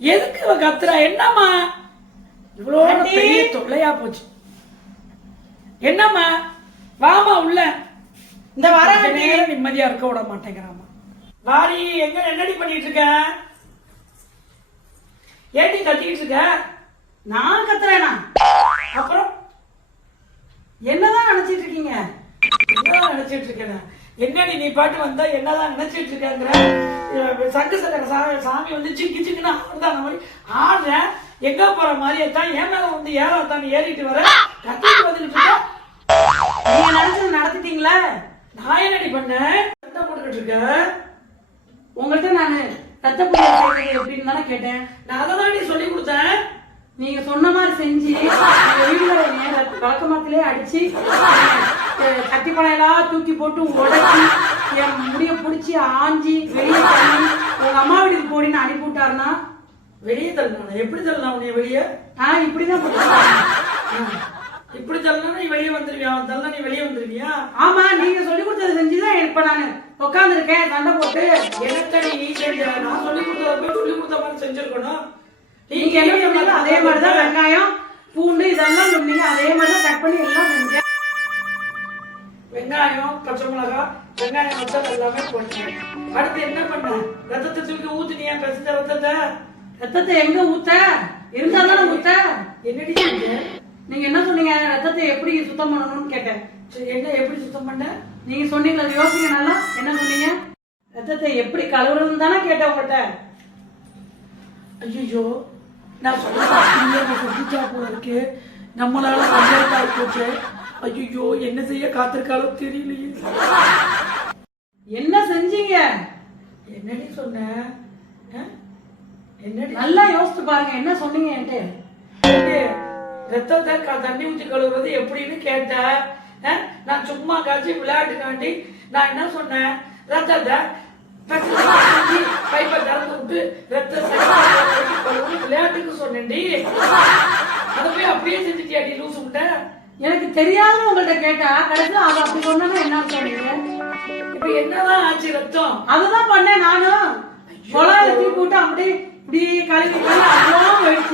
எதுக்கு இவ கத்துறா? என்னம்மா இவ்வளோ பெரிய தொல்லையா போச்சு? என்னம்மா வாமா உள்ள. இந்த வர நேரம் நிம்மதியா இருக்க விட மாட்டேங்கிறாமா. வாரி எங்க என்னடி பண்ணிட்டு இருக்க? ஏடி கத்திக்கிட்டு இருக்க? நான் கத்துறேனா? அப்புறம் என்னதான் நினைச்சிட்டு இருக்கீங்க? என்னதான் நினைச்சிட்டு இருக்கேன்? என்னடி நீ பாட்டு வந்தா என்னதான் நினைச்சிட்டு இருக்காங்கிற? சங்கு சக்கர சாமி வந்து சிக்கி சிக்குன்னு ஆடுதான் மாதிரி ஆடுறேன். எங்க போற மாதிரியே தான் என் மேல வந்து ஏறாத்தான் ஏறிட்டு வர கத்திட்டு வந்துட்டு இருக்க. நீங்க நினைச்சது நடத்திட்டீங்களா? நான் என்னடி பண்ணேன்? சண்டை போட்டுக்கிட்டு இருக்க. உங்கள்கிட்ட நானு ரத்த புயல் செய்வது எப்படின்னு தானே கேட்டேன். நான் அதை தான் சொல்லி கொடுத்தேன். நீங்க சொன்ன மாதிரி செஞ்சு எங்க வீட்டுல வழக்கமாத்திலே அடிச்சு கத்தி பழையெல்லாம் தூக்கி போட்டு உடச்சி என் முடிய பிடிச்சி ஆஞ்சி வெளியே தள்ளி உங்க அம்மா வீட்டுக்கு போடின்னு அனுப்பி விட்டாருன்னா வெளியே தள்ளணும். எப்படி தள்ளலாம் உன்னைய வெளியே? இப்படிதான் இப்படி தள்ளனா நீ வெளியே வந்துருவியா? அவன் தள்ள நீ வெளியே வந்துருவியா? ஆமா, நீங்க சொல்லி கொடுத்தது செஞ்சுதான் இப்ப நான் உட்கார்ந்து இருக்கேன் சண்டை போட்டு. எனக்கடி நீ செஞ்ச? நான் சொல்லி கொடுத்தத போய் சொல்லி கொடுத்த மாதிரி செஞ்சிருக்கணும். நீங்க என்ன சொன்னீங்க அதே மாதிரிதான் வெங்காயம் பூண்டு இதெல்லாம் சொன்னீங்க, அதே மாதிரிதான் கட் பண்ணி எல்லாம் செஞ்சேன். வெங்காயம் பச்சை மிளகாய் வெங்காயம் வச்சல் எல்லாமே போட்டேன். அடுத்து என்ன பண்ண? ரத்தத்தை தூக்கி ஊத்துனியா? பெசஞ்ச ரத்தத்தை எங்க ஊத்த? இருந்தா தானே ஊத்த. என்னடி செஞ்ச? நீங்க என்ன சொன்னீங்க? ரத்தத்தை எப்படி சுத்தம் பண்ணணும்னு கேட்டேன். என்ன எப்படி சுத்தம் பண்ண? நீங்க சொன்னீங்க யோசிங்க நல்லா. என்ன சொன்னீங்க? ரத்தத்தை எப்படி கழுவுறதுன்னு தானே கேட்டேன் உங்கள்கிட்ட. ஐயோ நான் சொல்லிச்சா போல இருக்கு. நம்மளால பஞ்சாயத்தாய் போச்சு. ஐயோ என்ன செய்ய காத்திருக்காலோ தெரியலையே. என்ன செஞ்சீங்க? என்னடி சொன்ன? என்னடி நல்லா யோசிச்சு பாருங்க. என்ன சொன்னீங்க என்கிட்ட? ரத்தத்தை தண்ணி ஊற்றி கழுவுறது எப்படின்னு கேட்ட. நான் சும்மா காய்ச்சி விளையாட்டுக்காண்டி நான் என்ன சொன்னேன்? ரத்தத்தை பைப்பை திறந்து விட்டு ரத்தத்தை விளையாட்டுக்கு சொன்னேன்டி. அதை போய் அப்படியே செஞ்சுட்டியாடி லூசு விட்ட? எனக்கு தெரியாதுன்னு உங்கள்கிட்ட கேட்டா கடைசியில அதை அப்படி சொன்னா என்ன சொன்னீங்க? இப்ப என்னதான் ஆச்சு? ரத்தம் அதுதான் பண்ணேன் நானும். கொலாயில தூக்கி போட்டு அப்படியே இப்படி கழுவி அவ்வளோ வெயிட்